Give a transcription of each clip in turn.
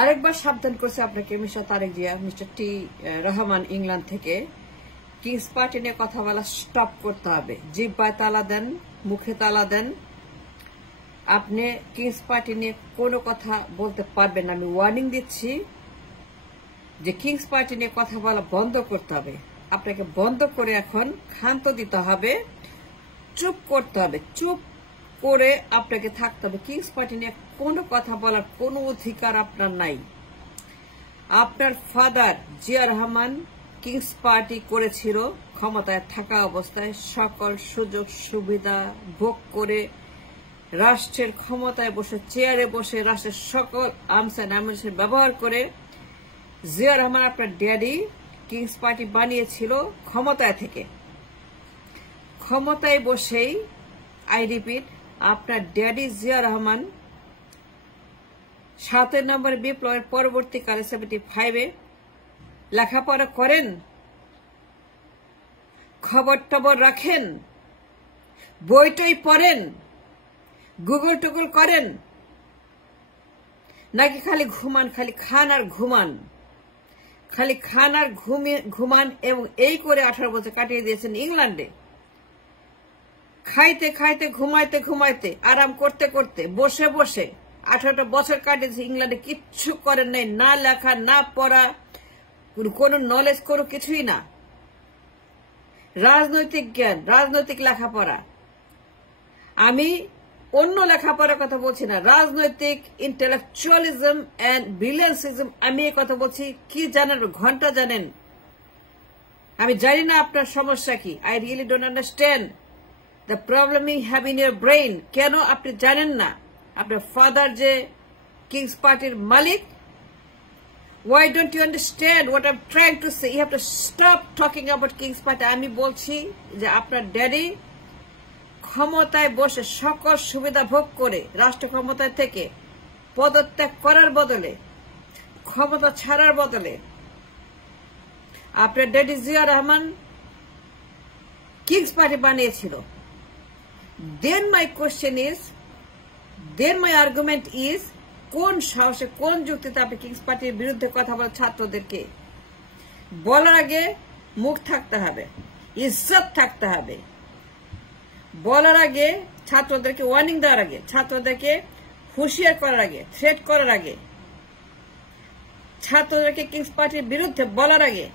আরেকবার সাবধান করছে আপনাকে mister Tarique Zia, mister T Rahman England থেকে, কিংস পার্টি নিয়ে কথা বলা স্টপ করতে হবে। জিহ্বায় তালা দেন, মুখে তালা দেন, আপনি কিংস পার্টি নিয়ে কোনো কথা বলতে পারবেন না। আমি ওয়ার্নিং দিচ্ছি যে কিংস পার্টি নিয়ে কথা বলা বন্ধ করতে হবে। আপনাকে বন্ধ করে এখন ক্ষান্ত দিতে হবে, চুপ করতে হবে, চুপ করে আপনাকে থাকতে হবে। কিংস পার্টি নিয়ে কোনো কথা বলার কোনো অধিকার আপনার নাই। আপনার father Zia Rahman king's party করেছিল ক্ষমতায় থাকা অবস্থায়, সকল সুযোগ সুবিধা ভোগ করে রাষ্ট্রের ক্ষমতায় বসে, চেয়ারে বসে রাষ্ট্রের সকল আর্মস অ্যান্ড অ্যামিউনিশন ব্যবহার করে জিয়া রহমান আপনার ড্যাডি কিংস পার্টি বানিয়েছিল ক্ষমতায় থেকে। ক্ষমতায় বসেই, আই রিপিট, আপনার ড্যাডি জিয়া রহমান ৭ নম্বর বিপ্লবের পরবর্তীকালে 75-এ লেখাপড়া করেন, খবর টবর রাখেন, বইটই পড়েন, গুগল টুগল করেন, নাকি খালি ঘুমান, খালি খান আর ঘুমান, খালি খান আর ঘুমান, এবং এই করে 18 বছর কাটিয়ে দিয়েছেন ইংল্যান্ডে। খাইতে খাইতে, ঘুমাইতে ঘুমাইতে, আরাম করতে করতে, বসে বসে 18টা বছর কাটিয়েছে ইংল্যান্ডে। কিচ্ছু করেন নাই, না লেখা, না পড়া, কোনো নলেজ, কোনো কিছুই না। রাজনৈতিক জ্ঞান, রাজনৈতিক লেখাপড়া, আমি অন্য লেখাপড়ার কথা বলছি না, রাজনৈতিক ইন্টেলেকচুয়ালিজম অ্যান্ড ব্রিলিয়ান্সিজম, আমি এই কথা বলছি। কি জানেন? ঘন্টা জানেন। আমি জানি না আপনার সমস্যা কি। I really don't understand the problem you have in your brain. কেন আপনি জানেন না আপনার ফাদার যে কিংস পার্টির মালিক? Why don't you understand what I'm trying to say? You have to stop talking about King's Party. আমি বলছি যে আপনার ড্যাডি ক্ষমতায় বসে সকল সুবিধা ভোগ করে রাষ্ট্র ক্ষমতায় থেকে পদত্যাগ করার বদলে, ক্ষমতা ছাড়ার বদলে, আপনার daddy Zia Rahman king's party বানিয়েছিল। Then my question is, then my argument is, কোন সাহসে, কোন যুক্তিতে আপনি কিংস পার্টির বিরুদ্ধে কথা বলেন? ছাত্রদেরকে বলার আগে মুখ থাকতে হবে, ইজ্জত থাকতে হবে। বলার আগে, ছাত্রদেরকে ওয়ার্নিং দেওয়ার আগে, ছাত্রদেরকে হুঁশিয়ার করার আগে, থ্রেট করার আগে, ছাত্রদেরকে কিংস পার্টির বিরুদ্ধে বলার আগে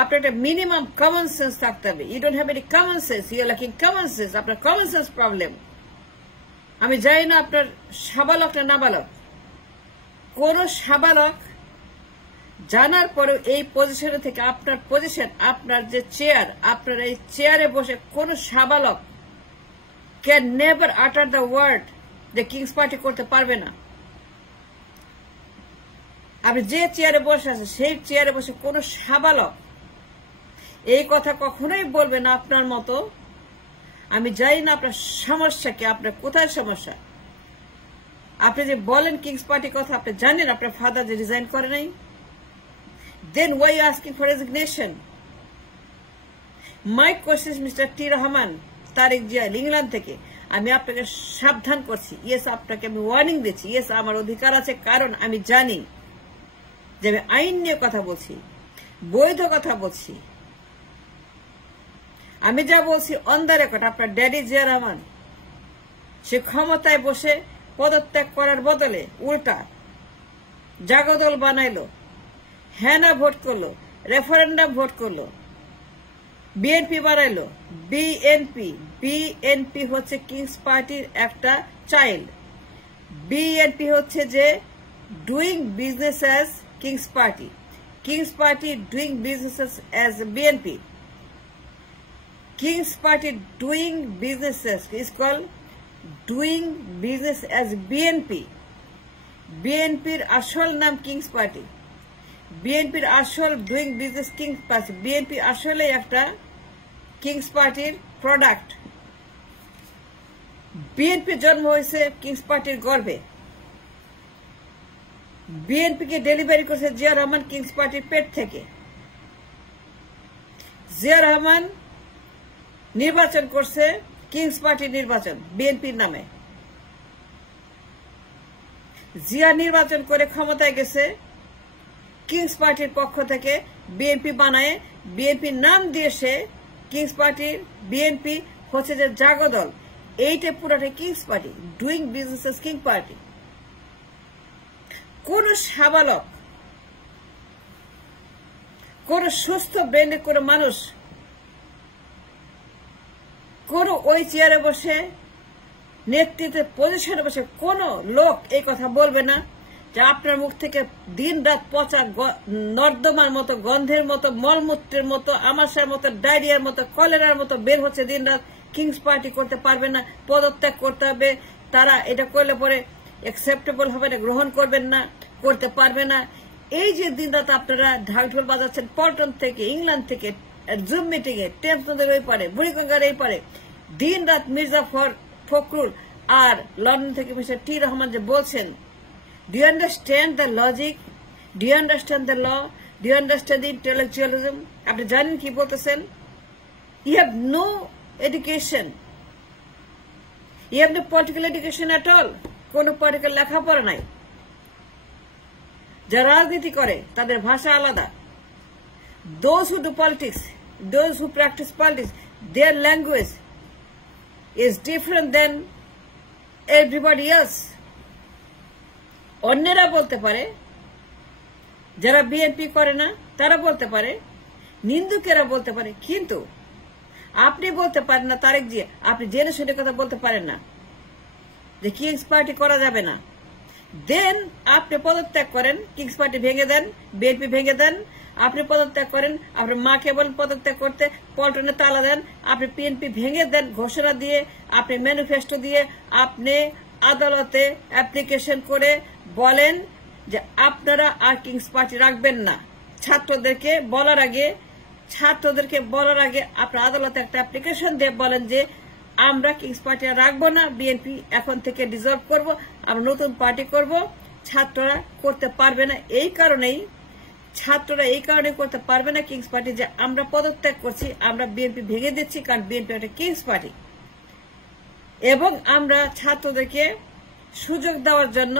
আপনার একটা মিনিমাম কমন সেন্স থাকতে হবে। You don't have any common sense, you are lacking common sense. আপনার কমন সেন্স প্রবলেম। আমি জানি না আপনার সাবালক না নাবালক। কোন সাবালক জানার পরেও এই পজিশনে থেকে, আপনার পজিশন, আপনার যে চেয়ার, আপনার এই চেয়ারে বসে কোন সাবালক ক্যান নেভার আটার দ্য ওয়ার্ড যে কিংস পার্টি করতে পারবে না। আপনি যে চেয়ারে বসে আছেন সেই চেয়ারে বসে কোন সাবালক এই কথা কখনোই বলবে না আপনার মতো। আমি জানি না আপনার সমস্যা কি, আপনার কোথায় সমস্যা। আপনি যে বলেন কিংস পার্টির কথা, আপনি জানেন আপনার ফাদার যে রিজাইন করে নাই। Then why are you asking for resignation? My question is, Mr. T. Rahman, Tarique Zia England থেকে, আমি আপনাকে সাবধান করছি। ইয়েস, আপনাকে আমি ওয়ার্নিং দিচ্ছি। ইয়েস, আমার অধিকার আছে, কারণ আমি জানি যে আমি আইন নিয়ে কথা বলছি, বৈধ কথা বলছি। আমি যা বলছি অন দ্য রেকর্ড। আপনার ড্যাডি জিয়া রহমান সে ক্ষমতায় বসে পদত্যাগ করার বদলে উল্টা জাগদল বানাইলো, হ্যানা ভোট করলো, রেফারেন্ডাম ভোট করলো, বিএনপি বানাইলো। বিএনপি হচ্ছে কিংস পার্টির একটা চাইল্ড। বিএনপি হচ্ছে যে doing business as king's party, king's party doing business as BNP. King's Party doing businesses is called doing business as BNP. BNPর আসল নাম কিংস পার্টি। বিএনপির আসল doing business king's party. BNP আসলে একটা কিংস পার্টির প্রোডাক্ট। বিএনপির জন্ম হয়েছে কিংস পার্টির গর্ভে। বিএনপিকে ডেলিভারি করেছে জিয়া রহমান কিংস পার্টির পেট থেকে। জিয়া রহমান নির্বাচন করছে কিংস পার্টির নির্বাচন বিএনপির নামে। জিয়া নির্বাচন করে ক্ষমতায় গেছে, কিংস পার্টির পক্ষ থেকে বিএনপি বানায়, বিএনপির নাম দিয়ে সে কিংস পার্টির বিএনপি হচ্ছে যে জাগদল, এইটা পুরোটা king's party, doing business king party. কোন সাবালক, কোন সুস্থ ব্রেনের কোন মানুষ কোন ওই চেয়ারে বসে নেতৃত্বের পজিশনে বসে কোন লোক এই কথা বলবে না যে আপনার মুখ থেকে দিন রাত পচা নর্দমার মতো, গন্ধের মতো, মলমূত্রের মতো, আমাশার মতো, ডায়রিয়ার মতো, কলেরার মতো বের হচ্ছে দিন রাত। কিংস পার্টি করতে পারবে না, পদত্যাগ করতে হবে। তারা এটা করলে পরে অ্যাকসেপ্টেবল হবে না, গ্রহণ করবেন না, করতে পারবে না। এই যে দিন রাত আপনারা ঢাকঢোল বাজাচ্ছেন পল্টন থেকে, ইংল্যান্ড থেকে, জুম মিটিং এ, টেমস নদের ওই পারে, বুড়িগঙ্গার এই পারে, দিন রাত মির্জা ফখরুল আর লন্ডন থেকে মিস্টার টি রহমান যে বলছেন, do you understand the logic? Do you understand the law? Do you understand the intellectualism? আপনি জানেন কি বলতেছেন? You have no education. You have no political education at all. কোন পলিটিক্যাল লেখাপড়া নাই। যারা রাজনীতি করে তাদের ভাষা আলাদা। Those who do politics, those who practice politics, their language is different than everybody else. অন্যরা বলতে পারে, যারা বিএনপি করে না তারা বলতে পারে, নিন্দুকেরা বলতে পারে, কিন্তু আপনি বলতে পারেন না তারেক জি, আপনি জেনে শুনে কথা বলতে পারেন না যে কিংস পার্টি করা যাবে না। দেন আপনি পদত্যাগ করেন, কিংস পার্টি ভেঙে দেন, বিএনপি ভেঙে দেন, আপনি পদত্যাগ করেন, আপনার মাকে বলেন পদত্যাগ করতে, পল্টনে তালা দেন, আপনি পিএনপি ভেঙে দেন ঘোষণা দিয়ে, আপনি ম্যানিফেস্টো দিয়ে, আপনি আদালতে অ্যাপ্লিকেশন করে বলেন যে আপনারা আর কিংস পার্টি রাখবেন না। ছাত্রদেরকে বলার আগে আপনার আদালতে একটা অ্যাপ্লিকেশন দিয়ে বলেন যে আমরা কিংস পার্টি রাখবো না, বিএনপি এখন থেকে ডিজলভ করব, আমরা নতুন পার্টি করব। ছাত্ররা করতে পারবে না, ছাত্ররা এই কারণে করতে পারবে না কিংস পার্টি যে আমরা পদত্যাগ করছি, আমরা বিএনপি ভেঙে দিচ্ছি, কারণ বিএনপি একটা কিংস পার্টি। এবং আমরা ছাত্রদেরকে সুযোগ দেওয়ার জন্য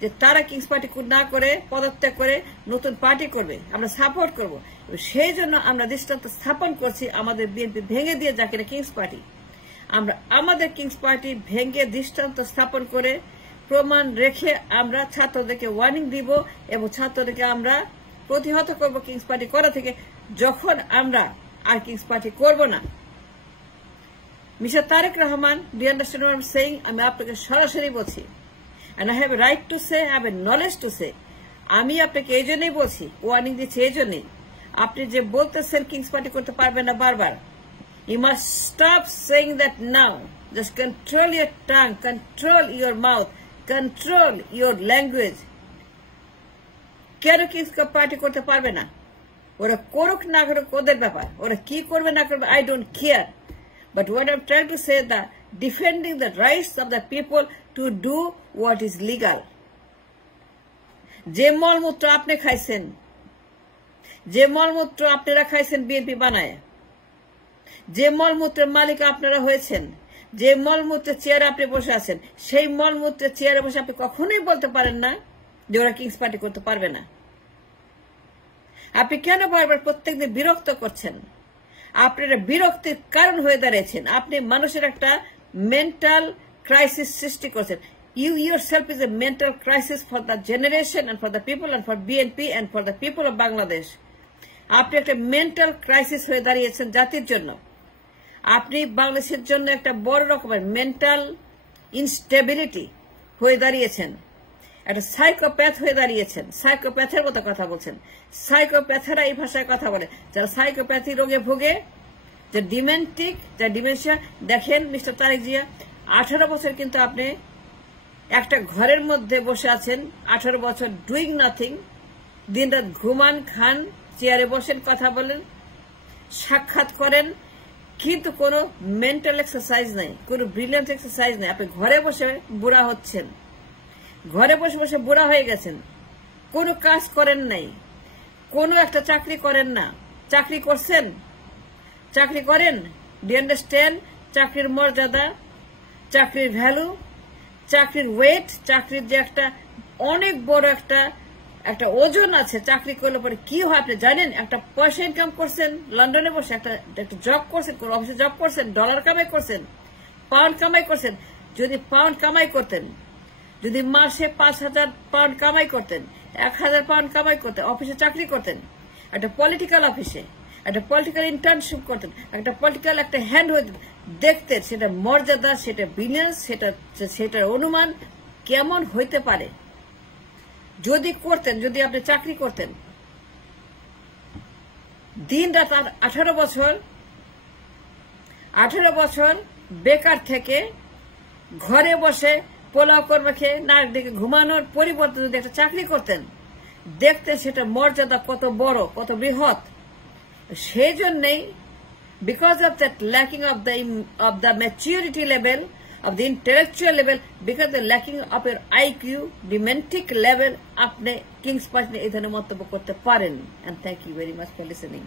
যে তারা কিংস পার্টি না করে পদত্যাগ করে নতুন পার্টি করবে, আমরা সাপোর্ট করব। সেই জন্য আমরা দৃষ্টান্ত স্থাপন করছি আমাদের বিএনপি ভেঙে দিয়ে যাকে কিংস পার্টি, আমরা আমাদের কিংস পার্টি ভেঙে দৃষ্টান্ত স্থাপন করে প্রমাণ রেখে আমরা ছাত্রদেরকে ওয়ার্নিং দিব এবং ছাত্রদেরকে আমরা প্রতিহত করব কিংস পার্টি করা থেকে, যখন আমরা আর কিংস পার্টি করব না। Mister Tarique Rahman, do you understand what I am saying? আমি আপনাকে সরাসরি বলছি, and I have a right to say, I have a knowledge to say. আমি আপনাকে এই জন্যই বলছি, ওয়ার্নিং দিচ্ছি এই জন্যই। আপনি যে বলতেছেন কিংস পার্টি করতে পারবেন না বারবার, you must stop saying that now. Just control your tongue, control your mouth, control your language. কেন কিংস পার্টি করতে পারবে না? ওরা করুক না করুক ওদের ব্যাপার, ওরা কি করবে না করবে, I don't care. But what I'm trying to say that defending the rights of the people to do what is legal. যে মলমূত্র আপনি খাইছেন, যে মলমূত্র আপনারা খাইছেন বিএনপি বানায়, যে মলমূত্রের মালিক আপনারা হয়েছেন, যে মলমূত্রের চেয়ারে আপনি বসে আছেন, সেই মলমূত্রের চেয়ারে বসে আপনি কখনোই বলতে পারেন না যে ওরা কিংস পার্টি করতে পারবে না। আপনি কেন বারবার প্রত্যেকদিন বিরক্ত করছেন? আপনারা বিরক্তির কারণ হয়ে দাঁড়িয়েছেন। আপনি মানুষের একটা মেন্টাল ক্রাইসিস সৃষ্টি করছেন। You yourself is a mental crisis for the generation and for the people and for BNP and for the people of Bangladesh. আপনি একটা মেন্টাল ক্রাইসিস হয়ে দাঁড়িয়েছেন জাতির জন্য। আপনি বাংলাদেশের জন্য একটা বড় রকমের মেন্টাল ইনস্টেবিলিটি হয়ে দাঁড়িয়েছেন, একটা সাইকোপ্যাথ হয়ে দাঁড়িয়েছেন, সাইকোপ্যাথের মতো কথা বলছেন। সাইকোপ্যাথেরা এই ভাষায় কথা বলে, যারা সাইকোপ্যাথি রোগে ভোগে, যে ডিমেন্টিক, যা ডিমেনশিয়া। দেখেন মিস্টার তারেক জিয়া, 18 বছর কিন্তু আপনি একটা ঘরের মধ্যে বসে আছেন, 18 বছর ডুইং নাথিং, দিন রাত ঘুমান, খান, চেয়ারে বসেন, কথা বলেন, সাক্ষাৎ করেন, কিন্তু কোনো মেন্টাল এক্সারসাইজ নাই, কোনো ব্রিলিয়ান্ট এক্সারসাইজ নাই। আপনি ঘরে বসে বুড়া হচ্ছেন, ঘরে বসে বসে বুড়া হয়ে গেছেন, কোনো কাজ করেন নাই, কোনো একটা চাকরি করেন না। চাকরি করছেন, চাকরি করেন, ডু ইউ আন্ডারস্ট্যান্ড চাকরির মর্যাদা, চাকরির ভ্যালু, চাকরির ওয়েট, চাকরির যে একটা অনেক বড় একটা ওজন আছে। চাকরি করলে পরে কি হয় আপনি জানেন? একটা পয়সা ইনকাম করছেন, লন্ডনে বসে একটা জব করছেন, কোন অফিসে জব করছেন, ডলার কামাই করছেন, পাউন্ড কামাই করছেন। যদি পাউন্ড কামাই করতেন, যদি মাসে 5,000 পাউন্ড কামাই করতেন, 1,000 পাউন্ড কামাই করতেন, অফিসে চাকরি করতেন, একটা পলিটিক্যাল অফিসে একটা পলিটিক্যাল ইন্টার্নশিপ করতেন, একটা পলিটিক্যাল একটা হ্যান্ড হয়ে দেখতেন, সেটা মর্যাদা, সেটা বিলিয়ন্স, সেটার অনুমান কেমন হইতে পারে যদি করতেন। যদি আপনি চাকরি করতেন দিন রাত 18 বছর বেকার থেকে ঘরে বসে পোলাও করবে খেয়ে না দিকে ঘুমানোর পরিবর্তে যদি একটা চাকরি করতেন, দেখতেন সেটা মর্যাদা কত বড়, কত বৃহৎ। সেই জন্যই because of that lacking of the maturity level, of the intellectual level, because the lacking of your IQ, the mental level, আপনি কিংস পার্টি এই ধরনের মন্তব্য করতে পারেন। And thank you very much for listening.